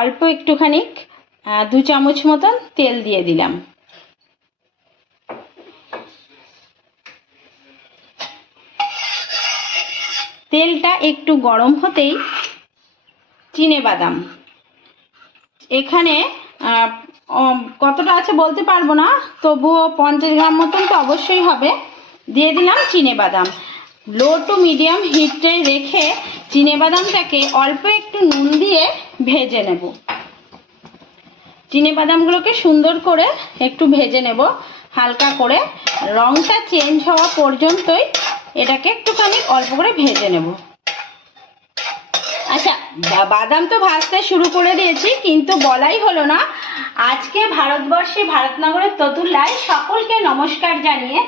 অল্প একটুখানি দু চামচ মতন তেল দিয়ে দিলাম। তেলটা একটু গরম হতেই চিনে বাদাম। এখানে কতটা আছে বলতে পারব না, তবুও পঞ্চাশ গ্রাম মতন তো অবশ্যই হবে। দিয়ে দিলাম চিনে বাদাম। লো টু মিডিয়াম হিটে রেখে বাদামটাকে অল্প একটু নুন দিয়ে ভেজে নেব। বাদামগুলোকে সুন্দর করে একটু ভেজে নেব, হালকা করে। রংটা চেঞ্জ হওয়া পর্যন্তই এটাকে একটুখানি অল্প করে ভেজে নেব। আচ্ছা বাদাম তো ভাজতে শুরু করে দিয়েছি, কিন্তু বলাই হলো না। আজকে ভারতবর্ষে ভারতনগরের ততুল্লায় সকলকে নমস্কার জানিয়ে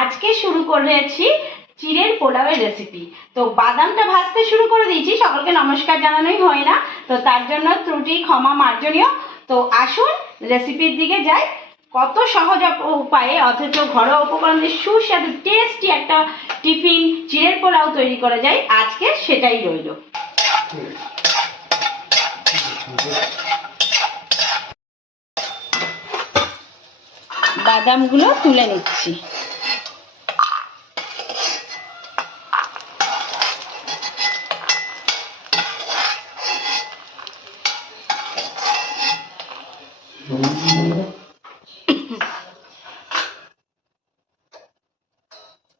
আজকে শুরু করেছি চিড়ের পোলাওয়ের রেসিপি তো বাদামটা ভাজতে শুরু করে দিয়েছি, সকলকে নমস্কার জানানোই হয় না। তো তার জন্য ত্রুটি, ক্ষমা মার্জনীয়। তো আসুন রেসিপির দিকে যাই। কত সহজ উপায়ে, অথচ ঘরোয়া উপকরণ দিয়ে সুস্বাদু টেস্টি একটা টিফিন চিড়ের পোলাও তৈরি করা যায়। আজকে সেটাই রইল। বাদামগুলো তুলে নিচ্ছি।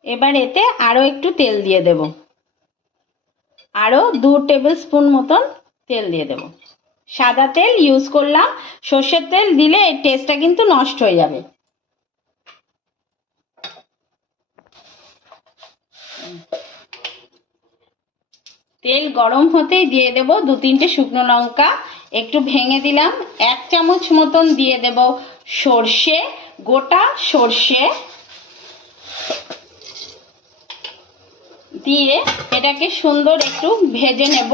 এবার এতে আরও একটু তেল দিয়ে দেব। আরও দু টেবিল স্পুন মতন তেল দিয়ে দেব। সাদা তেল ইউজ করলাম, সর্ষের তেল দিলে টেস্টটা কিন্তু নষ্ট হয়ে যাবে। তেল গরম হতেই দিয়ে দেব দু তিনটে শুকনো লঙ্কা একটু ভেঙে দিলাম। এক চামচ মতন দিয়ে দেব সর্ষে, গোটা সর্ষে। দিয়ে এটাকে সুন্দর একটু ভেজে নেব।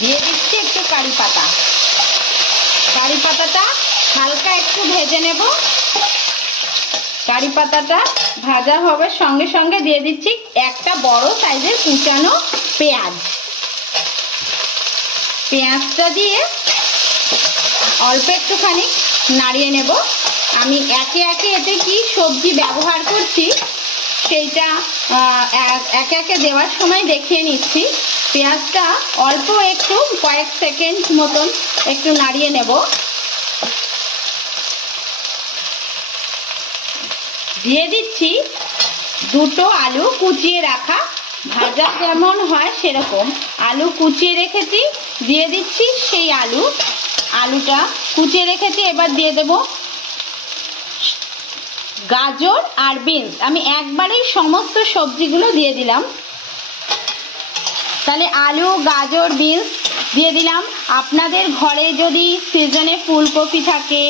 দিয়ে দিচ্ছি একটু কারি পাতা। কারি পাতাটা হালকা একটু ভেজে নেব। কারি পাতাটা ভাজা হবে, সঙ্গে সঙ্গে দিয়ে দিচ্ছি একটা বড় সাইজের কুচানো পেঁয়াজ। পেঁয়াজটা দিয়ে অল্প একটুখানি নাড়িয়ে নেব। আমি একে একে এতে কি সবজি ব্যবহার করছি, সেইটা একে একে দেওয়ার সময় দেখিয়ে নিচ্ছি। পেঁয়াজটা অল্প একটু, কয়েক সেকেন্ড মতন একটু নাড়িয়ে নেব। দিয়ে দিচ্ছি দুটো আলু কুচিয়ে রাখা। ভাজা যেমন হয় সেরকম। আলু কুচিয়ে রেখেছি, দিয়ে দিচ্ছি সেই আলু। আলুটা কুচিয়ে রেখেছি, এবার দিয়ে দেব গাজর আর বিনস। আমি একবারেই সমস্ত সবজিগুলো দিয়ে দিলাম। তাহলে আলু, গাজর, বিনস দিয়ে দিলাম। আপনাদের ঘরে যদি সিজনে ফুলকপি থাকে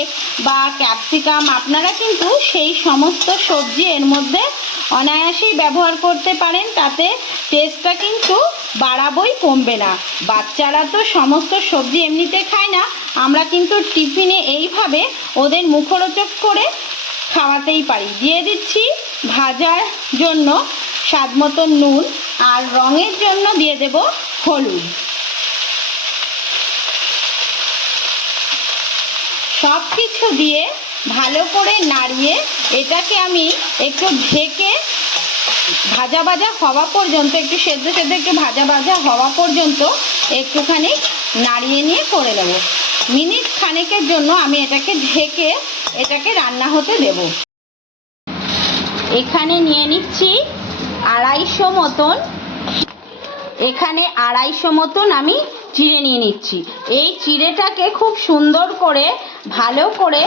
বা ক্যাপসিকাম আপনারা কিন্তু সেই সমস্ত সবজি এর মধ্যে অনায়াসেই ব্যবহার করতে পারেন। তাতে টেস্টটা কিন্তু বাড়াবই কমবে না। বাচ্চারা তো সমস্ত সবজি এমনিতে খায় না। আমরা কিন্তু টিফিনে এইভাবে ওদের মুখরোচক করে খাওয়াতেই পারি। দিয়ে দিচ্ছি ভাজার জন্য স্বাদ মতো নুন আর রঙের জন্য দিয়ে দেব হলুদ। সব কিছু দিয়ে ভালো করে নাড়িয়ে এটাকে আমি একটু ঢেকে ভাজা ভাজা হওয়া পর্যন্ত, একটু সেদ্ধ সেদ্ধ একটু ভাজা ভাজা হওয়া পর্যন্ত একটুখানি নাড়িয়ে নিয়ে করে নেব। মিনিট খানেকের জন্য আমি এটাকে ঢেকে এটাকে রান্না হতে দেব। এখানে নিয়ে নিচ্ছি আড়াইশো মতন এখানে আড়াইশো মতন আমি চিড়ে নিয়ে নিচ্ছি। এই চিড়েটাকে খুব সুন্দর করে, ভালো করে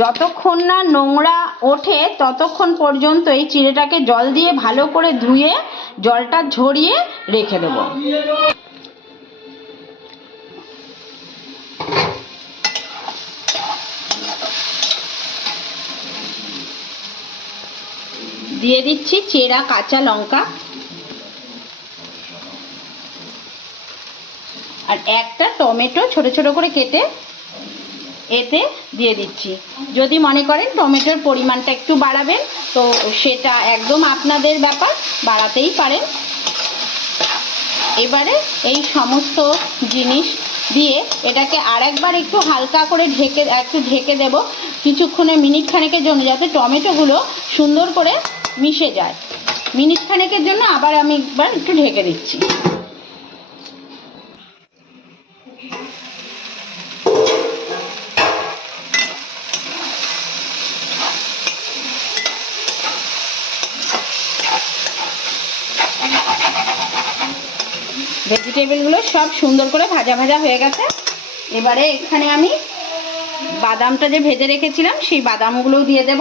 যতক্ষণ না নোংরা ওঠে, ততক্ষণ পর্যন্ত এই চিড়েটাকে জল দিয়ে ভালো করে ধুয়ে, জলটা ঝরিয়ে রেখে দেবো। দিয়ে দিচ্ছি চেরা কাঁচা লঙ্কা। আর একটা টমেটো ছোট ছোট করে কেটে এতে দিয়ে দিচ্ছি। যদি মনে করেন টমেটোর পরিমাণটা একটু বাড়াবেন, তো সেটা একদম আপনাদের ব্যাপার, বাড়াতেই পারেন। এবারে এই সমস্ত জিনিস দিয়ে এটাকে আরেকবার একটু হালকা করে ঢেকে, একটু ঢেকে দেব। কিছুক্ষণে মিনিট খানেকের জন্য যাতে টমেটোগুলো সুন্দর করে মিশে যায়। মিনিট খানেকের জন্য আবার আমি একবার একটু ঢেকে দিচ্ছি। ভেজিটেবলগুলো সব সুন্দর করে ভাজা ভাজা হয়ে গেছে। এবারে এখানে আমি বাদামটা যে ভেজে রেখেছিলাম সেই বাদামগুলোও দিয়ে দেব।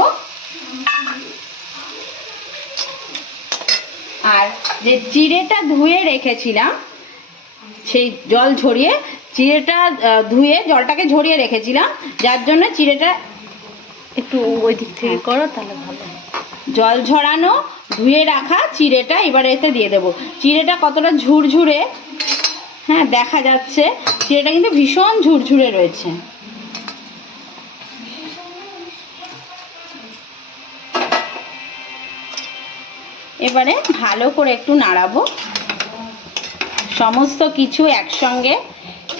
আর যে চিড়েটা ধুয়ে রেখেছিলাম সেই জল ঝরিয়ে চিড়েটা ধুয়ে জলটাকে ঝরিয়ে রেখেছিলাম যার জন্য চিড়েটা একটু ওই দিক থেকে করো তাহলে ভালো হয়। জল ঝরানো, ধুয়ে রাখা, চিড়েটা এবার এতে দিয়ে দেবো। চিড়েটা কতটা ঝুরঝুরে হ্যাঁ দেখা যাচ্ছে। চিড়েটা কিন্তু ভীষণ ঝুরঝুরে রয়েছে। এবারে ভালো করে একটু নাড়াবো। সমস্ত কিছু একসঙ্গে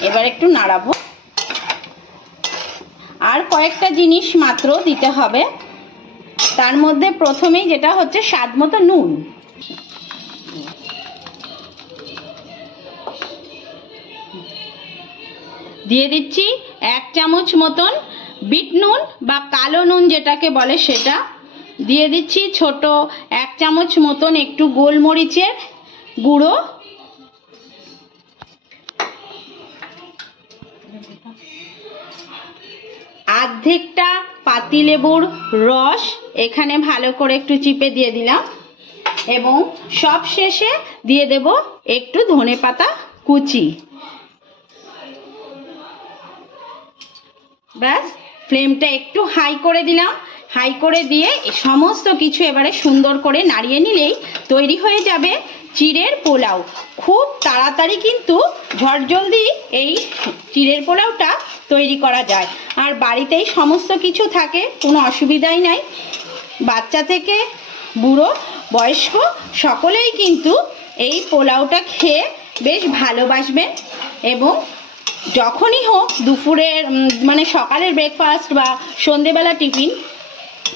এবার একটু নাড়াবো। আর কয়েকটা জিনিস মাত্র দিতে হবে। তার মধ্যে প্রথমেই যেটা হচ্ছে স্বাদ মতো নুন। দিয়ে দিচ্ছি এক চামচ মতন বিট নুন বা কালো নুন যেটাকে বলে সেটা। দিয়ে দিচ্ছি ছোট এক চামচ মতন একটু গোলমরিচের গুঁড়ো। আর্ধেকটা পাতিলেবুর রস এখানে ভালো করে একটু চিপে দিয়ে দিলাম। এবং সব শেষে দিয়ে দেব একটু ধনে পাতা কুচি। ব্যাস, ফ্লেমটা একটু হাই করে দিলাম। হাই করে দিয়ে সমস্ত কিছু এবারে সুন্দর করে নাড়িয়ে নিলেই তৈরি হয়ে যাবে চিড়ের পোলাও। খুব তাড়াতাড়ি কিন্তু ঝটজলদি এই চিড়ের পোলাওটা তৈরি করা যায়। আর বাড়িতেই সমস্ত কিছু থাকে, কোনো অসুবিধাই নাই। বাচ্চা থেকে বুড়ো বয়স্ক সকলেই কিন্তু এই পোলাওটা খেয়ে বেশ ভালোবাসবেন এবং যখনই হোক দুপুরের মানে সকালের ব্রেকফাস্ট বা সন্ধেবেলা টিফিন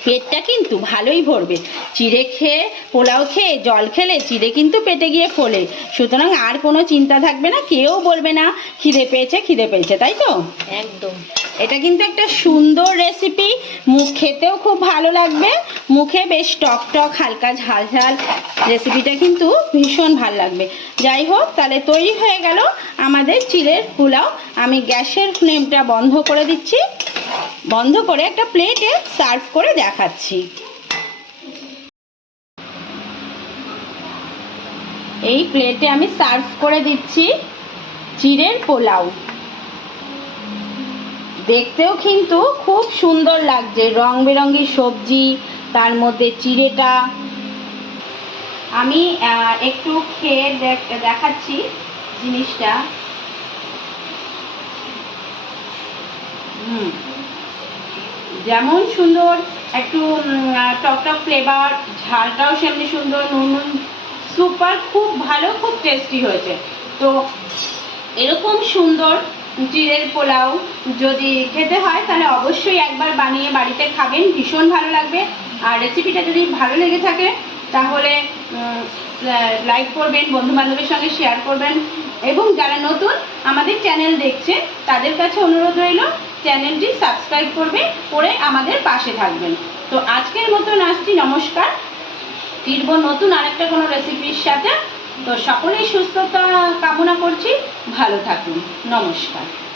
পেটটা কিন্তু ভালোই ভরবে। চিড়ে খেয়ে পোলাও খেয়ে জল খেলে চিড়ে কিন্তু পেটে গিয়ে ফোলে। সুতরাং আর কোনো চিন্তা থাকবে না কেউ বলবে না খিদে পেয়েছে খিদে পেয়েছে তাই তো? একদম। এটা কিন্তু একটা সুন্দর রেসিপি মুখ খেতেও খুব ভালো লাগবে। মুখে বেশ টক টক হালকা ঝাল ঝাল রেসিপিটা কিন্তু ভীষণ ভালো লাগবে। যাই হোক তাহলে তৈরি হয়ে গেল আমাদের চিলের পোলাও। আমি গ্যাসের ফ্লেমটা বন্ধ করে দিচ্ছি। বন্ধ করে একটা প্লেটে সার্ভ করে দেখাচ্ছি। এই প্লেটে আমি সার্ভ করে দিচ্ছি চিড়ের পোলাও। দেখতেও কিন্তু খুব সুন্দর লাগছে রং বেরঙের সবজি, তার মধ্যে চিড়েটা। আমি একটু খেয়ে দেখ- দেখাচ্ছি জিনিসটা। হুম। যেমন সুন্দর একটু উম, আহ, টক টক ফ্লেভার ঝালটাও সেমনি সুন্দর নুন নুন সুপার খুব ভালো খুব টেস্টি হয়েছে। তো এরকম সুন্দর চিড়ের পোলাও যদি খেতে হয় তাহলে অবশ্যই একবার বানিয়ে বাড়িতে খাবেন ভীষণ ভালো লাগবে। আর রেসিপিটা যদি ভালো লেগে থাকে তাহলে লাইক করবেন বন্ধু বান্ধবের সঙ্গে শেয়ার করবেন। এবং যারা নতুন আমাদের চ্যানেল দেখছে তাদের কাছে অনুরোধ রইল চ্যানেলটি সাবস্ক্রাইব করবে, করে আমাদের পাশে থাকবেন। তো আজকের মতন আসছি, নমস্কার। ফিরব নতুন আরেকটা কোনো রেসিপির সাথে। তো সকলেই সুস্থতা কামনা করছি। ভালো থাকুন। নমস্কার।